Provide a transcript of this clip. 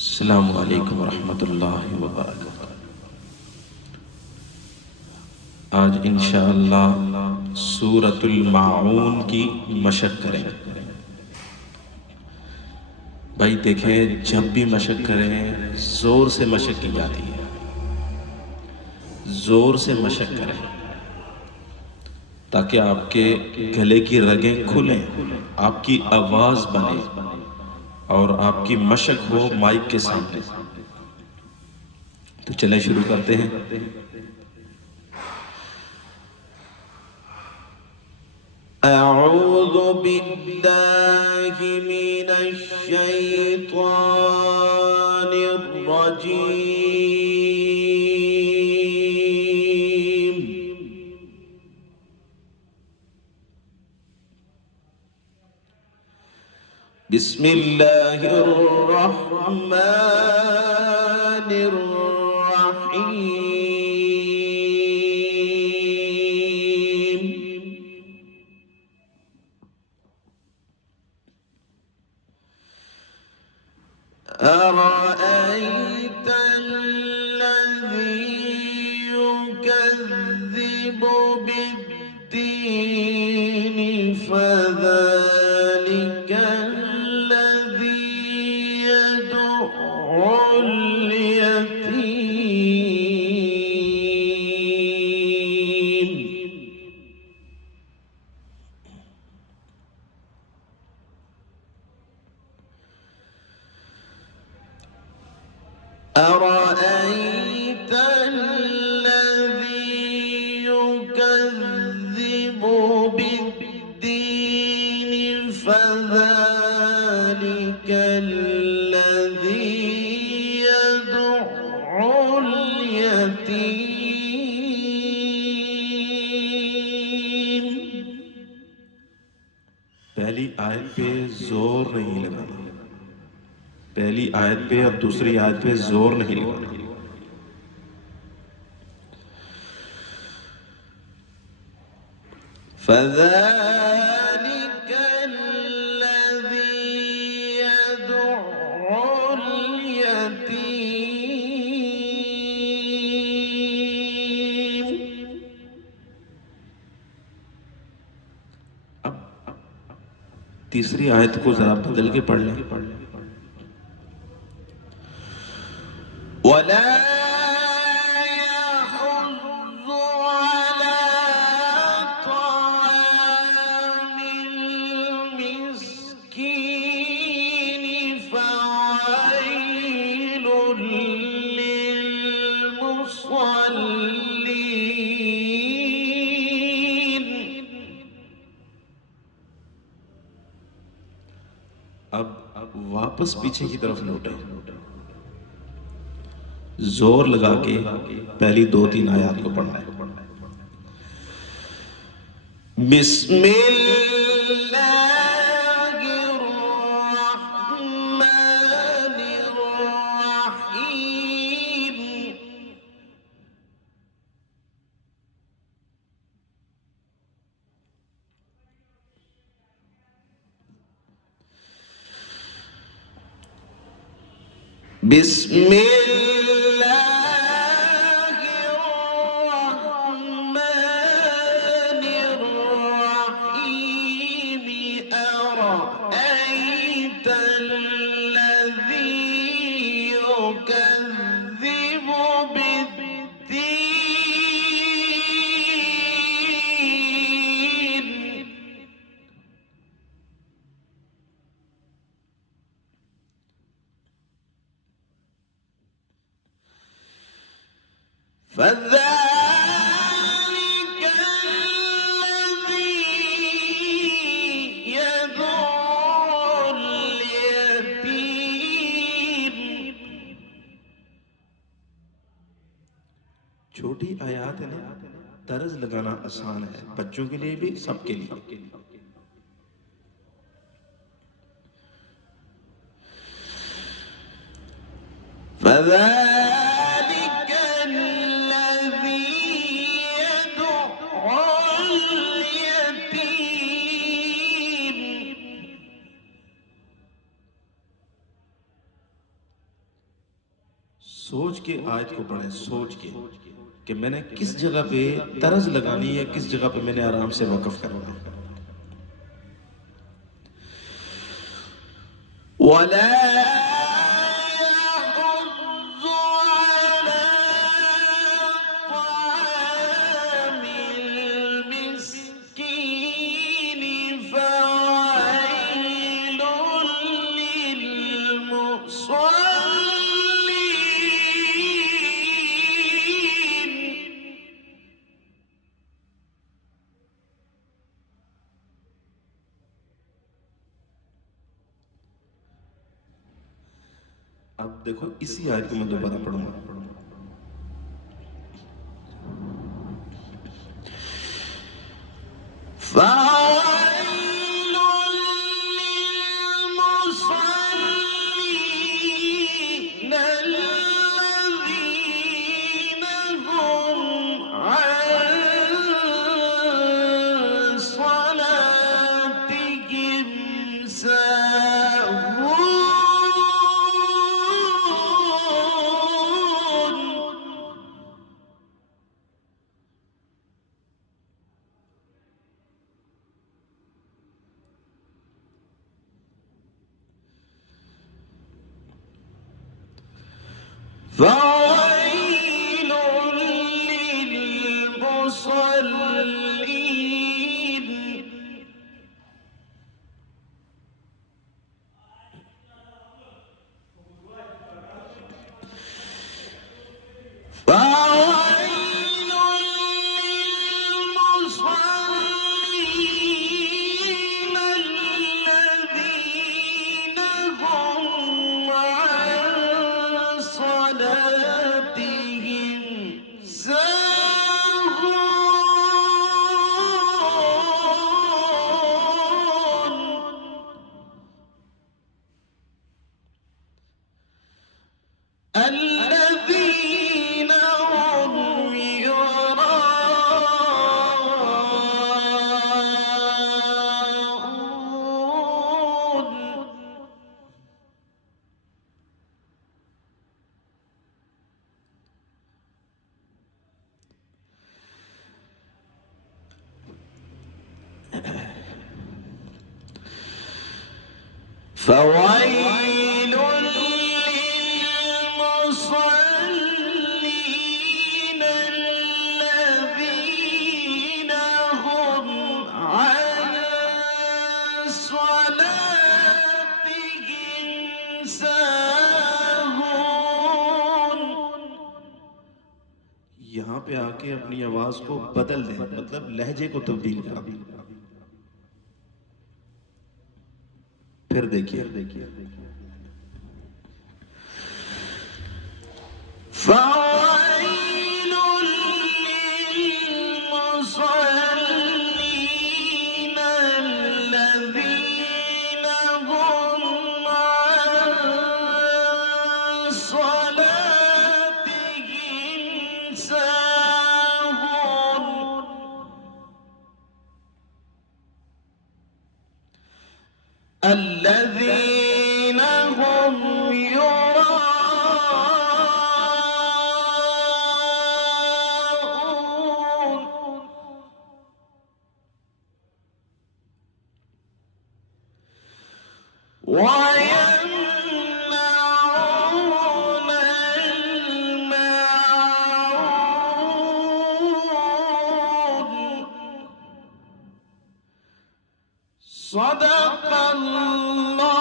अस्सलामु अलैकुम वरहमतुल्लाहि वबरकातुहू। आज इंशाअल्लाह सूरतुल माऊन की मशक करें। भाई देखें, जब भी मशक करें जोर से मशक की जाती है, जोर से मशक करें ताकि आपके गले की रगें खुलें, आपकी आवाज बने और आपकी मशक हो माइक के सामने। तो चलें शुरू करते हैं। अऊज़ु बिल्लाहि मिनश शैतानिर रजीम। बिस्मिल्लाहिर रहमानिर रहीम। أرأيت الذي يكذب بالدين فذلك الذي يدع اليتيم. أرأيت الذي يكذب بالدين فذلك الذي يدع اليتيم. पहली आयत पे जोर नहीं लगाना, पहली आयत पे और दूसरी आयत पे जोर नहीं लगाना। فذلك الذي يدع اليتيم. अब तीसरी आयत को जरा बदल के पढ़ लें। वला यहुज़्ज़ु अला तामिल मिस्कीन फवैलुल लिलमुसल्लीन. अब वापस पीछे की तरफ लौटे, जोर लगा के पहली दो तीन आयत को पढ़ना है। बिस्मिल्लाहिर्रहमानिर्रहीम. बिस्मिल्लाहिर्रहमानिर्रहीम. أرأيت الذي يكذب بالدين فذلك الذي يدع اليتيم. छोटी आयत है ना, तर्ज लगाना आसान है, बच्चों के लिए भी सबके लिए। فذلك الذي يدع اليتيم. सोच के आयत को पढ़ें, सोच के कि मैंने किस जगह पे तरज लगानी है, किस जगह पे मैंने आराम से वक़्फ़ करना है। वला अब देखो इसी आयत को मैं दोबारा पढ़ूंगा। فويل للمصلين فويل للمصلين الذين هم عن صلاتهم ساهون الذين هم يراءون فويل للمصلين الذين هم عن صلاتهم ساهون। यहां पे आके अपनी आवाज को बदल दें, मतलब लहजे को तब्दील कर दें। फिर देखिए فويل للمصلين الذين هم عن صلاتهم ساهون الذين هم يراءون ويمنعون الماعون صدق الله